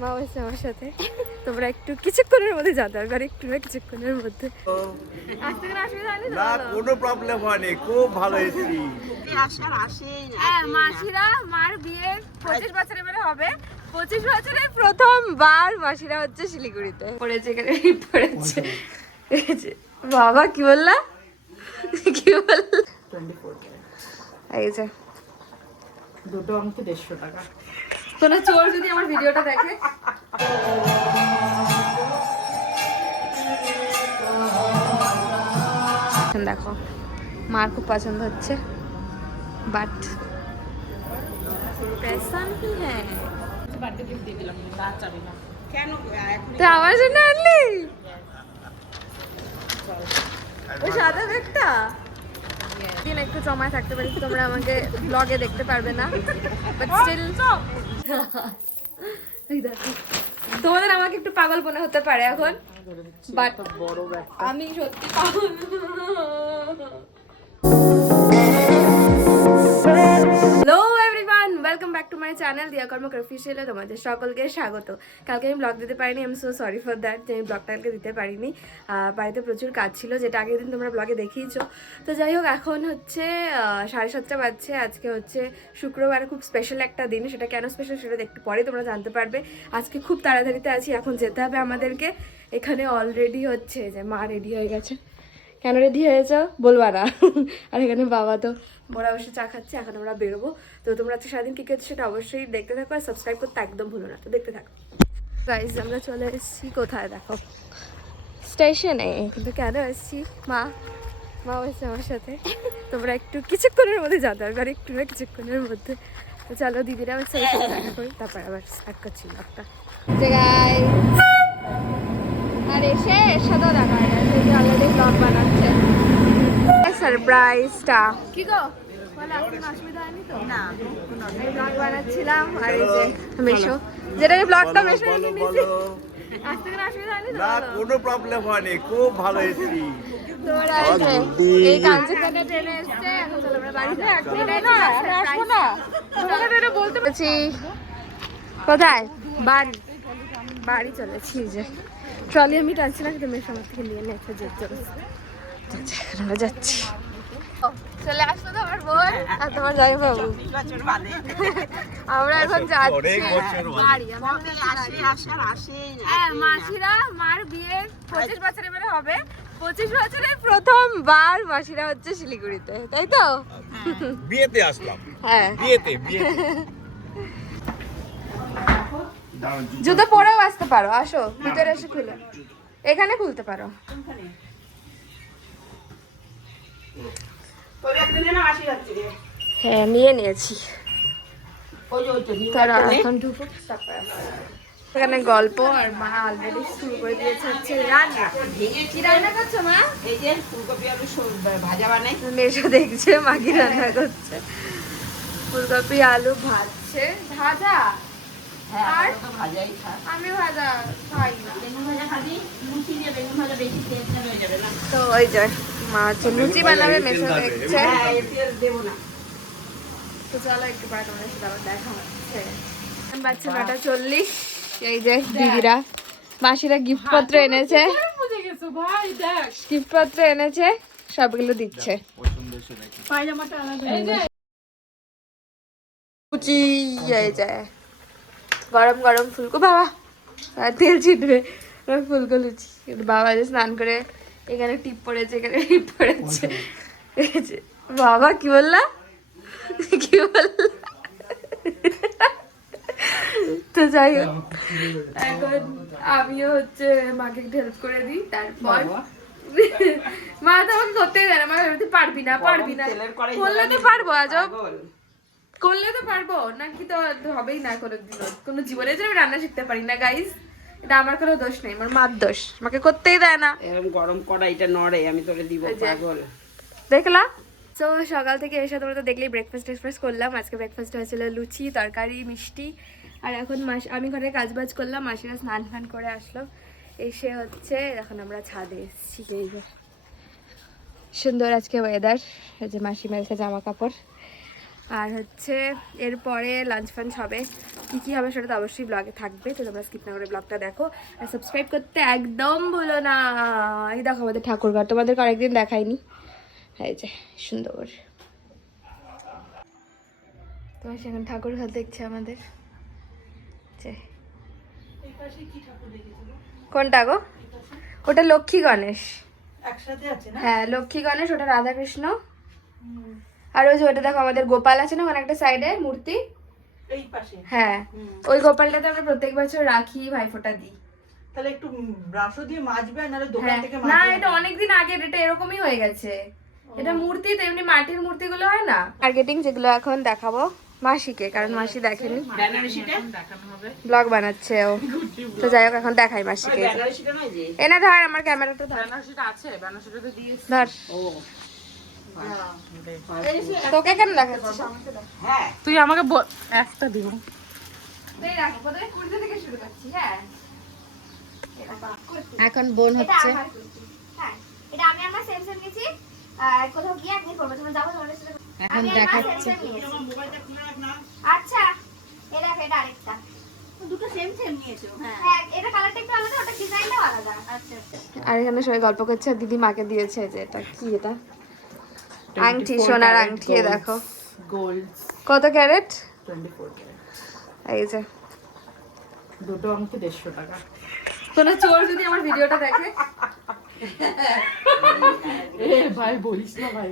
মা হয়েছে আমার সাথে। তোমরা একটু কিছুক্ষণের মধ্যে পারবে আর একটু না কিছুক্ষণের মধ্যে। না কোনো প্রবলেম হয়নি খুব ভালো এসেছি আসার আসেই না হ্যাঁ মাসিরা মার বিয়ে পঁচিশ বছরে এবারে হবে। পঁচিশ বছরে প্রথমবার মাসিরা হচ্ছে শিলিগুড়িতে। পড়েছে এখানে পড়েছে। বাবা কি বললা? কি বললা? এই যে। দুটো অঙ্কে দেড়শো টাকা। কোনো চোর যদি আমার ভিডিওটা দেখে। দেখো মার খুব পছন্দ হচ্ছে বাট হ্যাঁ তো আমার জন্য আনলি? ওই সাদা ব্যাগটা? দিন একটু জমায় থাকতে পারি তোমরা আমাকে ব্লগে দেখতে পারবে না বাট স্টিল তোমাদের আমাকে একটু পাগল মনে হতে পারে এখন বাট আমি সত্যি পাগল। চ্যানেল দিয়া কর্মক অফিসিয়ালে তোমাদের সকলকে স্বাগত। কালকে আমি ব্লগ দিতে পারিনি আমি সো সরি ফর দ্যাট যে আমি ব্লগটা কালকে দিতে পারিনি। বাড়িতে প্রচুর কাজ ছিল, যেটা আগের দিন তোমরা ব্লগে দেখিয়েছো। তো যাই হোক, এখন হচ্ছে সাড়ে সাতটা বাজছে, আজকে হচ্ছে শুক্রবার, খুব স্পেশাল একটা দিন, সেটা কেন স্পেশাল সেটা একটু পরে তোমরা জানতে পারবে। আজকে খুব তাড়াতাড়িতে আছি, এখন যেতে হবে আমাদেরকে। এখানে অলরেডি হচ্ছে, যে মা রেডি হয়ে গেছে। কেন রেডি হয়েছ? বলবা না। আর এখানে বাবা তো বড়া বসে চা খাচ্ছে, এখন আমরা বেরোবো। তো তোমরা আজকে সারাদিন কী করছ সেটা অবশ্যই দেখতে থাকো আর সাবস্ক্রাইব করতে একদম ভুলো না, তো দেখতে থাকো। গাইজ আমরা চলে এসেছি কোথায় দেখো? স্টেশনে কিন্তু কেন এসেছি? মা মা এসেছে আমার সাথে। তোমরা একটু কিছুক্ষণের মধ্যে জানতে পারবে আর একটু না কিছুক্ষণের মধ্যে। চলো দিদিরা আমার সাথে দেখা করি, তারপর আবার স্টার্ট করছি ব্লগটা আর এসে এর সাথেও দেখা হয়ে যে অলরেডি ব্লগ বানাচ্ছে। সারপ্রাইজটা কি গো? না যেটা আমি ব্লগটা মেশো নিয়েছি কোনো না প্রবলেম হয়নি খুব ভালো এসেছি। এই কাঞ্চনজঙ্ঘা ট্রেনে এসছে। এখন চলো আমরা বাড়ি যাই। ট্রেনে না আসব না। তোমাকে তো এটা বলতে পারছি কোথায়? বাড়ি। বাড়ি চলেছি যে। ট্রলি আমি টানছিলাম কিন্তু মেয়ের সময় থেকে নিয়ে নিয়ে যেতে আমরা যাচ্ছি। চলে আসলো তো আমার বোন। আর তোমার জামাই বাবু আমরা এখন যাচ্ছি। বাড়ি না। হ্যাঁ মাসিরা মার বিয়ে পঁচিশ বছরে এবারে হবে। পঁচিশ বছরে প্রথমবার মাসিরা হচ্ছে শিলিগুড়িতে তাই তো? বিয়েতে আসলাম। হ্যাঁ। বিয়েতে বিয়েতে। জুতো পরেও আসতে পারো আসো ভিতরে এসে খুলে। এখানে খুলতে পারো। হ্যাঁ নিয়ে নিয়েছি। তারা এখন ঢুকো এখানে গল্প আর মা অলরেডি শুরু করে দিয়েছে হচ্ছে রান্না। কি রান্না। করছ মা? এই যে ফুলকপি আলু ভাজা বানাই। মেশো দেখছে মা কি রান্না করছে। ফুলকপি আলু ভাজছে। ভাজা? আর? তো আমি ভাজা খাই বেগুন ভাজা খাবি লুচি দিয়ে বেগুন ভাজা বেশি তেল তেল হয়ে যাবে না। তো ওই যে মা হচ্ছে লুচি বানাবে মেশো দেখছে হ্যাঁ এর তেল দেবো না। তো চলো একটু পরে তোমাদের সাথে আবার দেখা হচ্ছে। বাচ্চা নটা চল্লিশ এই যে দিদিরা মাসিরা গিফট পত্র এনেছে। বুঝে গেছো? ভাই দেখ। গিফট পত্র এনেছে সবগুলো দিচ্ছে। পায়জামাটা আলাদা। লুচি এই যে। গরম গরম ফুলকো বাবা। আর তেল ছিটবে। ফুলকো লুচি। বাবা যে স্নান করে এখানে টিপ পড়েছে এখানে টিপ পড়েছে। বাবা কি বললা? কি বললা? তো যাই হোক এখন আমিও হচ্ছে মাকে একটু হেল্প করে দিই তারপর মা তো আমাকে করতেই দেয় না মা পারবি না পারবি না। করলে তো পারব আজব। পারব? নাকি তো হবেই না কোনো দিনও কোনো জীবনে আমি রান্না শিখতে পারি না গাইস এটা আমার কোনো দোষ নেই আমার মার দোষ। আমাকে করতেই দেয় না। এরকম গরম কড়াইটা নড়ে আমি তোরে দিব পাগল। দেখলা? তো সকাল থেকে এসে তোমরা তো দেখলেই ব্রেকফাস্ট টেকফাস্ট করলাম। আজকে ব্রেকফাস্ট হয়েছিল লুচি তরকারি মিষ্টি। আর এখন মাস আমি ঘরে কাজ বাজ করলাম মাসিরা স্নান ফান করে আসলো। এসে হচ্ছে এখন আমরা ছাদে এসেছি। সুন্দর আজকে ওয়েদার এই যে মাসি মেলছে জামা কাপড় আর হচ্ছে এরপরে লাঞ্চ ফাঞ্চ হবে। কী কী হবে সেটা তো অবশ্যই ব্লগে থাকবে তো তোমরা স্কিপ না করে ব্লগটা দেখো। আর সাবস্ক্রাইব করতে একদম ভুলো না। এই দেখো আমাদের ঠাকুরঘর তোমাদেরকে অনেকদিন দেখাইনি। এই যে সুন্দর। তোমার সেখানে ঠাকুর ঘর দেখছে আমাদের। কোনটা গো? ওটা লক্ষ্মী গণেশ। একসাথে হ্যাঁ লক্ষ্মী গণেশ ওটা রাধাকৃষ্ণ। আর ওই যে ওটা দেখো আমাদের গোপাল আছে না ওখানে একটা সাইডে মূর্তি। এই পাশে। হ্যাঁ ওই গোপালটাতে আমরা প্রত্যেক বছর রাখি ভাইফোঁটা দিই। তাহলে একটু ব্রাশও দিয়ে মাজবে নাহলে দোকান হ্যাঁ। থেকে না এটা অনেকদিন আগে এটা এরকমই হয়ে গেছে। এটা মূর্তি তো এমনি মাটির মূর্তিগুলো হয় না? মার্কেটিং যেগুলো এখন দেখাবো মাসিকে কারণ মাসি দেখেনি। বেনারসিটা ব্লগ বানাচ্ছে ও। তো যাই হোক এখন দেখাই মাসিকে। বেনারসিটা নয় এনে ধর আমার ক্যামেরাটা ধর। আছে তো ধর। ও। তোকে কেন দেখাচ্ছিস হ্যাঁ তুই আমাকে একটা দিব এই রাখো, প্রথমে কুর্তি থেকে শুরু করছি, হ্যাঁ? এখন বোন হচ্ছে হ্যাঁ। এখন দেখাচ্ছে। আচ্ছা, এই এটা আরেকটা। হ্যাঁ, এটা কালারটা একটু আলাদা, ওটা ডিজাইনটাও আলাদা। আর এখানে সবাই গল্প করছে আর দিদি মাকে দিয়েছে যে এটা কি এটা আংটি সোনার আংটি এ দেখো। গোল্ড কত ক্যারেট? টোয়েন্টি ফোর ক্যারেট এই যে। দুটো আমাকে দেড়শো টাকা। কোনো চোর যদি আমার ভিডিওটা দেখে। এ ভাই বলিস না ভাই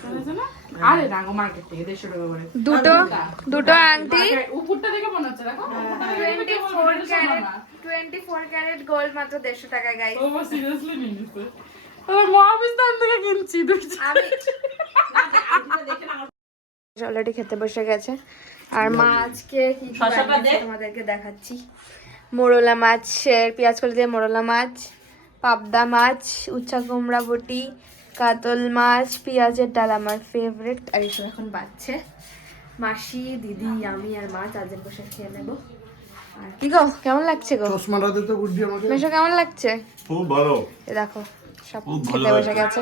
শুনেছো না? আরে রাঙো মার্কেট থেকে দেড়শো টাকা করে। দুটো দুটো। আংটি। উপরটা দেখে মনে হচ্ছে দেখো। টোয়েন্টি ফোর ক্যারেট গোল্ড মাত্র দেড়শো টাকা গাই ও সিরিয়াসলি আমার মহাবিস্তান থেকে কিনছি অলরেডি খেতে বসে গেছে। আর মা আজকে কি কি শসাটা বানিয়েছে দে। তোমাদেরকে দেখাচ্ছি। মোরলা মাছের পেঁয়াজ করে দিয়ে মোরলা মাছ পাবদা মাছ উচ্চা কুমড়া বটি কাতল মাছ পেঁয়াজের ডাল আমার ফেভারিট আর এসব এখন বাচ্চে মাসি দিদি আমি আর মা চারজন বসে খেয়ে নেব। কি গো? কেমন লাগছে গো? চশমাটাতে তো বুদ্ধি আমাকে। মেশো কেমন লাগছে? খুব ভালো। এ দেখো। সব খেতে বসে গেছে।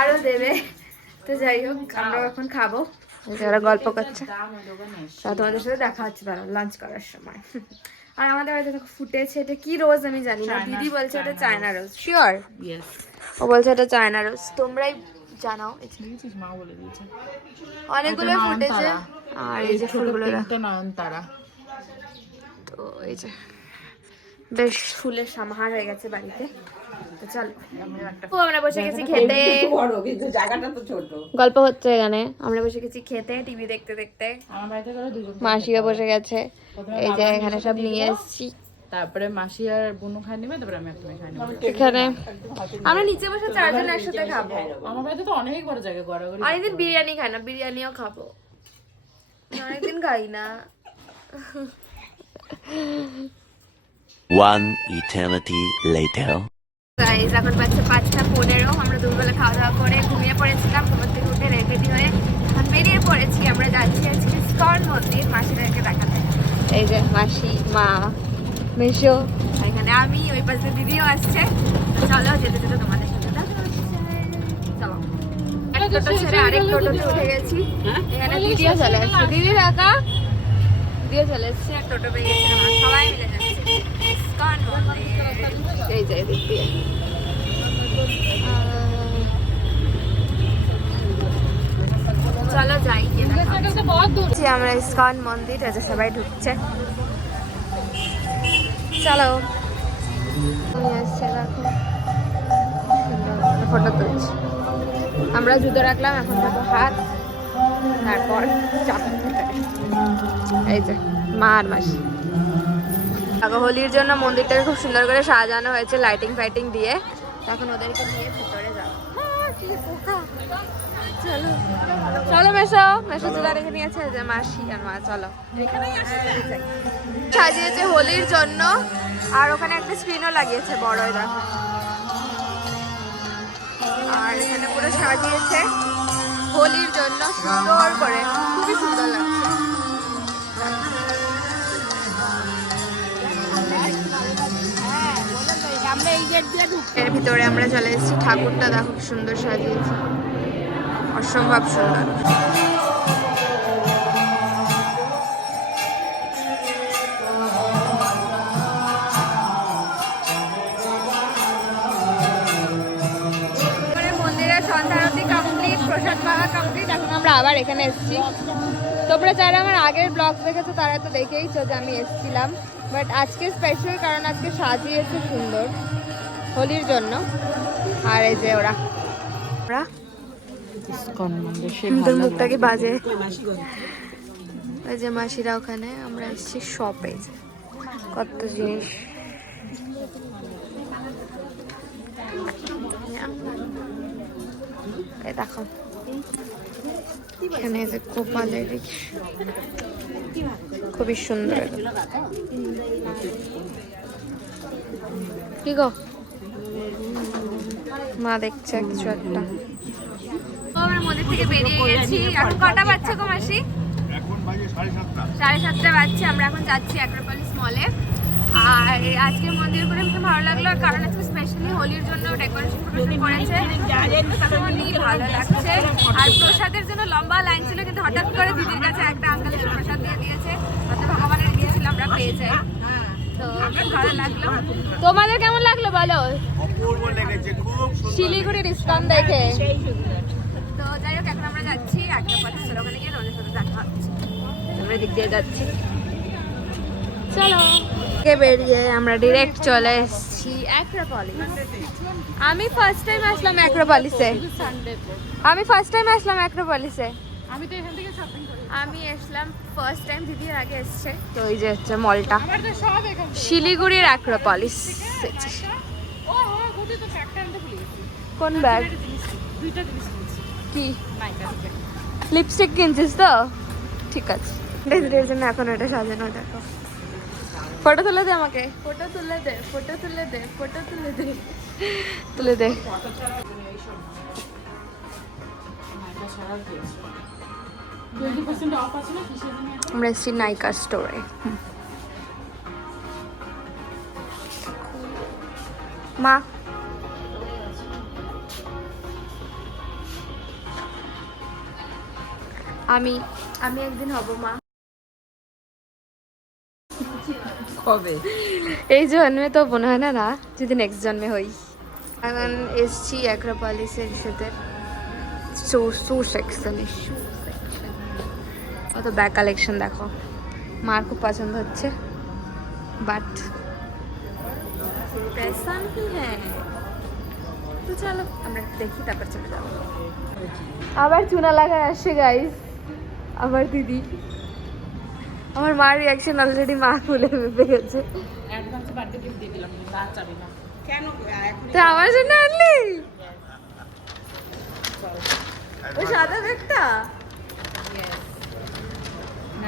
আরও দেবে। তো যাই হোক আমরা এখন খাব। যারা গল্প করছে। তা তোমাদের সাথে দেখা হচ্ছে দাঁড়া লাঞ্চ করার সময়। আর আমাদের বাড়িতে দেখো ফুটেছে এটা কি রোজ আমি জানি না। দিদি বলছে এটা চায়না রোজ শিওর ও বলছে এটা চায়না রোজ তোমরাই জানাও। বলে দিয়েছে। অনেকগুলো ফুটেছে। আর এই যে ফুলগুলো নয়নতারা তো এই যে বেশ। ফুলের সমাহার হয়ে গেছে বাড়িতে। তো চল। ও আমরা বসে গেছি খেতে। জায়গাটা তো ছোট। গল্প হচ্ছে এখানে। আমরা বসে গেছি খেতে টিভি দেখতে দেখতে। মাসিও বসে গেছে। এই যে এখানে সব নিয়ে এসেছি। তারপরে মাসি আর বুনু খাই নেবে তারপরে আমি আর খাই নেব। এখানে আমরা নিচে বসে চারজন একসাথে খাব। আমার বাড়িতে তো অনেক বড় জায়গা গড়াগড়ি অনেকদিন বিরিয়ানি খাই না বিরিয়ানিও খাব। অনেকদিন খাই না। One eternity later. গাইজ এখন বাচ্চা পাঁচটা পনেরো আমরা দুপুরবেলা খাওয়া দাওয়া করে ঘুমিয়ে পড়েছিলাম ঘুমের থেকে উঠে রেডি হয়ে এখন বেরিয়ে পড়েছি। আমরা যাচ্ছি আজকে স্কন মন্দির মাসিদেরকে দেখাতে। এই যে মাসি মা মেশো এখানে আমি ওই পাশে দিদিও আসছে। চলো যেতে যেতে তোমাদের সাথে দেখা হচ্ছে। চলো। এক টোটো ছেড়ে আরেক টোটোতে উঠে গেছি। এখানে দিদিও চলে এসছে দিদি দিদিও চলে এসছে আর টোটো পেয়ে গেছে। আমরা সবাই মিলে যাচ্ছি। এই যে এদিক দিয়ে চলো যাই দেখা আমরা ইস্কন মন্দির আছে সবাই ঢুকছে। চলো। দেখো ফটো তুলছি। আমরা জুতো রাখলাম এখন যাব হাত তারপর এই যে মা আর মাসি। দেখো, হোলির জন্য মন্দিরটাকে খুব সুন্দর করে সাজানো হয়েছে লাইটিং ফাইটিং দিয়ে। তখন ওদেরকে নিয়ে ভিতরে যাব। চলো। চলো মেশো মেশো জুতা রেখে নিয়েছে যে মাসি আর মা, চলো। সাজিয়েছে হোলির জন্য, আর ওখানে একটা স্ক্রিনও লাগিয়েছে বড় দেখো আর এখানে পুরো সাজিয়েছে হোলির জন্য সুন্দর করে, খুবই সুন্দর লাগছে। এর ভিতরে আমরা চলে এসেছি। ঠাকুরটা দেখো সুন্দর সাজিয়েছে। অসম্ভব সুন্দর। প্রসাদ পাওয়া কমপ্লিট এখন আমরা আবার এখানে এসেছি। তোমরা যারা আমার আগের ব্লগ দেখেছ তারা তো দেখেইছো যে আমি এসেছিলাম। বাট আজকে স্পেশাল কারণ আজকে সাজিয়েছে সুন্দর। হোলির জন্য। আর এই যে ওরা। ওরা? তোর মুখটা কি বাজে? ওই যে মাসিরা ওখানে আমরা এসেছি শপে কত জিনিস। দেখো। এখানে এই যে গোপালের খুবই সুন্দর। কি গো? মা দেখছে কিছু একটা। আমরা মন্দির থেকে বেরিয়ে গেছি? এখন কটা বাচ্চা গো মাসি? সাড়ে সাতটা। আমরা এখন যাচ্ছি অ্যাক্রোপলিস মলে আর আজকের ভীষণ ভালো লাগল কারণ আজকে স্পেশালি হোলির জন্য ডেকোরেশন করেছে। ভালো লাগছে। আর প্রসাদের জন্য লম্বা লাইন ছিল কিন্তু হঠাৎ করে দিদির কাছে একটা আঙ্কেল প্রসাদ দিয়ে দিয়েছে। হয়তো ভগবানের দিয়েছিল আমরা পেয়ে যাই। তোমাদের কেমন লাগল বলো? অপূর্ব লেগেছে খুব সুন্দর শিলিগুড়ির ইস্কন দেখে। তো যাই হোক এখন আমরা যাচ্ছি একটা পথে ওখানে গিয়ে রোজের সাথে দেখা হচ্ছে। আমরা দিক দিয়ে যাচ্ছি। চলো। কে বেরিয়ে আমরা ডিরেক্ট চলে এসেছি অ্যাক্রোপলিস আমি ফার্স্ট টাইম আসলাম অ্যাক্রোপলিসে আমি ফার্স্ট টাইম আসলাম অ্যাক্রোপলিসে আমি তো এখান থেকে শপিং করি। আমি এসলাম ফার্স্ট টাইম দিদির আগে এসছে। তো এই যে হচ্ছে মলটা আমার তো সব এখান শিলিগুড়ির অ্যাক্রোপলিস ও হ্যাঁ কোথায় তো ব্যাগটা আনতে ভুলে গেছি। কোন ব্যাগ দুইটা জিনিস কিনছি কি? নাইকা লিপস্টিক কিনছিস তো? ঠিক আছে। দিদির জন্য এখন এটা সাজানো দেখো। ফটো তুলে দে আমাকে। ফটো তুলে দে ফটো তুলে দে ফটো তুলে দে। তুলে দে। আমরা এসেছি নাইকা স্টোরে মা। আমি আমি একদিন হব মা। কবে? এই জন্মে তো মনে হয় না না। যদি নেক্সট জন্মে হই। এখন এসছি অ্যাক্রোপলিসের সাথে শু সেকশন অত ব্যাগ কালেকশন দেখো। মার খুব পছন্দ হচ্ছে বাট হ্যাঁ। তো চলো আমরা দেখি তারপর চলে যাব। আবার চুনা লাগায় আসছে গাইস আবার দিদি। আমার মার রিয়াকশন অলরেডি মা খুলে ভেবে গেছে। তো আমার জন্য আনলি? ওই সাদা ব্যাগটা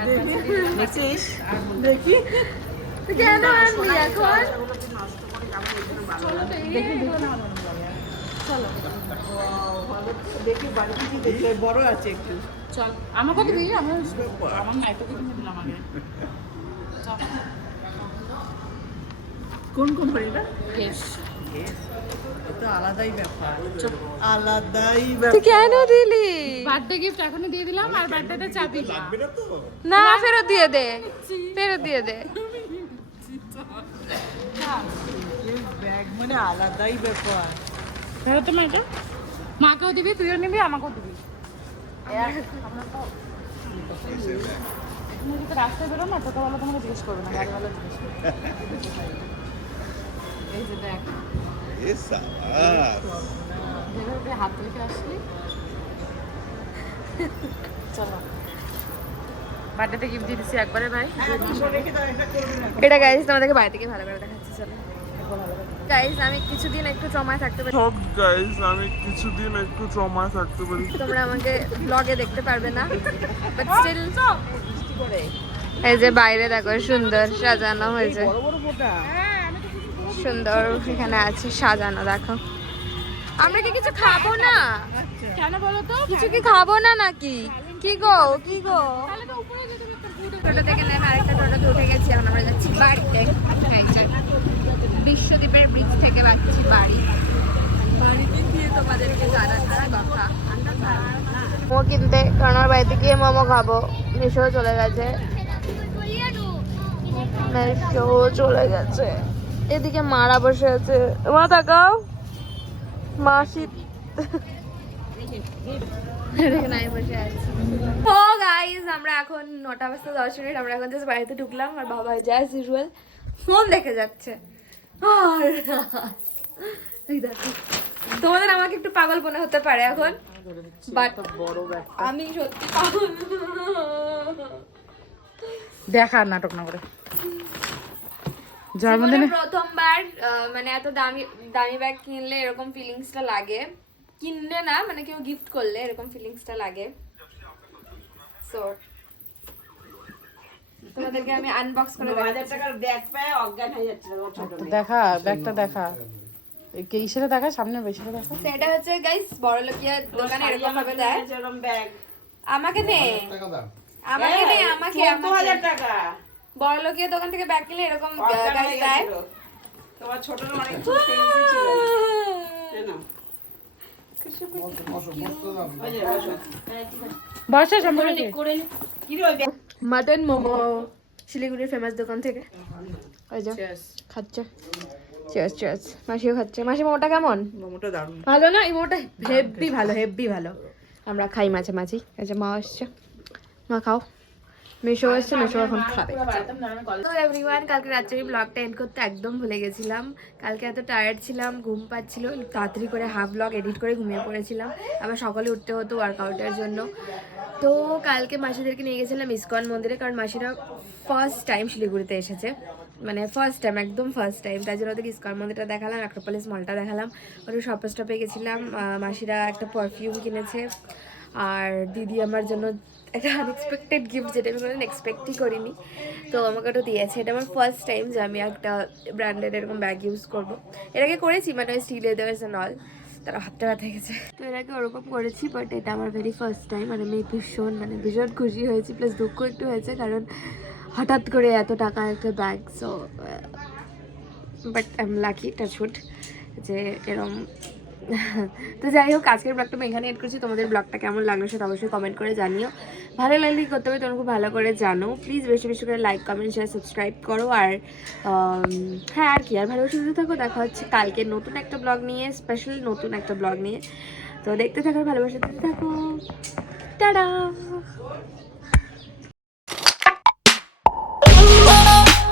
দেখছিস? দেখি। তো কেন আনলি এখন? দেখি বাড়িতে কি দেখলে বড় আছে একটু চল আমাকে দিবি আমার আমার নাইটোকে কিনে দিলাম আগে? চল। কোন কোম্পানিটা কেস আলাদাই ব্যাপার। আলাদাই তুই কেন দিলি? বার্থডে গিফট এখনই দিয়ে দিলাম আর বার্থডেতে চাবি। না না ফেরত দিয়ে দে। ফেরত দিয়ে দে। ব্যাগ মানে আলাদাই ব্যাপার। ধরো তোমার এটা মাকেও দিবি তুইও নিবি আমাকেও দিবি। তুমি যদি রাস্তায় বেরো না টোটোওয়ালা তোমাকে জিজ্ঞেস করবে না গাড়িওয়ালা জিজ্ঞেস করবে। এই যে দেখ। এ সাবাস যেভাবে হাত রেখে আসলি? চলো। বার্থডেতে গিফট দিয়ে দিচ্ছি একবারে ভাই। এটা তোমাদেরকে বাড়ি থেকে ভালো করে দেখাচ্ছি চলো। গাইজ আমি কিছুদিন একটু ট্রমায় থাকতে পারি। সব গাইস আমি কিছুদিন একটু ট্রমায় থাকতে পারি। তোমরা আমাকে ব্লগে দেখতে পারবে না। বাট স্টিল এই যে বাইরে দেখো সুন্দর সাজানো হয়েছে। বড় বড় ফোটা। সুন্দর এখানে আছে সাজানো দেখো। আমরা কি কিছু খাব না? কেন বলো তো? কিছু কি খাব না নাকি? কি গো? কি গো? টোটো থেকে নেমে আরেকটা টোটোতে উঠে গেছি এখন আমরা যাচ্ছি বাড়িতে। বিশ্বদ্বীপের ব্রিজ থেকে যাচ্ছি বাড়ি। বাড়িতে গিয়ে তোমাদেরকে জানা ছাড়া কথা? মোমো কিনতে কারণ আমার বাড়িতে গিয়ে মোমো খাব। মিশো চলে গেছে। মিশো চলে গেছে। এদিকে মারা বসে আছে। মা, তাকাও। মাসি ও গাইজ আমরা এখন নটা দশ মিনিট, আমরা এখন বাড়িতে ঢুকলাম, আর বাবা ফোন দেখে যাচ্ছে। আর তোমাদের আমাকে একটু পাগল মনে হতে পারে এখন আমি সত্যি পাগল। দেখা নাটক না করে। জন্মদিনে প্রথমবার মানে এত দামি দামি ব্যাগ কিনলে এরকম ফিলিংসটা লাগে। কিনলে না মানে কেউ গিফট করলে এরকম ফিলিংসটা লাগে। সো তোমাদেরকে আমি আনবক্স করে টাকার ব্যাগ পায় অজ্ঞান হয়ে যাচ্ছিল আমার ছোট মেয়ে। দেখা ব্যাগটা দেখা। কে ইসেরে দেখা সামনে বেশিরে দেখা। তো হচ্ছে গাইস বড় লোকিয়া দোকানে এরকম ভাবে দেয়। ব্যাগ আমাকে নে আমাকে নে আমাকে টাকা। বড় লোকিয়া দোকান থেকে ব্যাগ কিনলে এরকম অজ্ঞান দেয়। তোমার ছোট অনেক বসো। সম্পর্কে? মাটন মোমো শিলিগুড়ির ফেমাস দোকান থেকে। ওই যে খাচ্ছে। চিয়ার্স চিয়ার্স মাসিও খাচ্ছে। মাসি মোমোটা কেমন? মোমোটা দারুণ। ভালো না? এই মোমোটা হেভি ভালো হেভি ভালো। আমরা খাই মাঝে মাঝে এই যে মা আসছে। মা খাও। মেশো এসছে তো এভরিওয়ান কালকে রাত্রে ব্লগটা এন্ড করতে একদম ভুলে গেছিলাম। কালকে এত টায়ার্ড ছিলাম, ঘুম পাচ্ছিল তাড়াতাড়ি করে হাফ ব্লগ এডিট করে ঘুমিয়ে পড়েছিলাম। আবার সকালে উঠতে হতো ওয়ার্কআউটের জন্য। তো কালকে মাসিদেরকে নিয়ে গেছিলাম ইসকন মন্দিরে, কারণ মাসিরা ফার্স্ট টাইম শিলিগুড়িতে এসেছে। মানে ফার্স্ট টাইম একদম ফার্স্ট টাইম তাই জন্য ওদেরকে ইসকন মন্দিরটা দেখালাম অ্যাক্রোপলিস মলটা দেখালাম। ওটা শপ স্টপে গেছিলাম। মাসিরা একটা পারফিউম কিনেছে। আর দিদি আমার জন্য একটা আনএক্সপেক্টেড গিফট যেটা আমি কোনোদিন এক্সপেক্টই করিনি। তো আমাকে ওটা দিয়েছে। এটা আমার ফার্স্ট টাইম যে আমি একটা ব্র্যান্ডেড এরকম ব্যাগ ইউজ করব। এর আগে করেছি মানে স্টিল লেদার্স অ্যান্ড অল তারা হাতটা ব্যথা গেছে। তো এর আগে ওরকম করেছি বাট এটা আমার ভেরি ফার্স্ট টাইম মানে আমি ভীষণ মানে ভীষণ খুশি হয়েছি প্লাস দুঃখ একটু হয়েছে, কারণ হঠাৎ করে এত টাকা একটা bag so but I am lucky touch wood যে এরম তো যাই হোক, আজকের ব্লগটা আমি এখানে এড করছি। তোমাদের ব্লগটা কেমন লাগল সেটা অবশ্যই কমেন্ট করে জানিও। ভালো লাগলে করতে হবে তোমরা খুব ভালো করে জানো। প্লিজ বেশি বেশি করে লাইক কমেন্ট শেয়ার সাবস্ক্রাইব করো। আর হ্যাঁ আর কি, আর ভালোবাসা দিতে থাকো। দেখা হচ্ছে কালকে নতুন একটা ব্লগ নিয়ে স্পেশাল নতুন একটা ব্লগ নিয়ে। তো দেখতে থাকো, ভালোবাসা দিতে থাকো। টাটা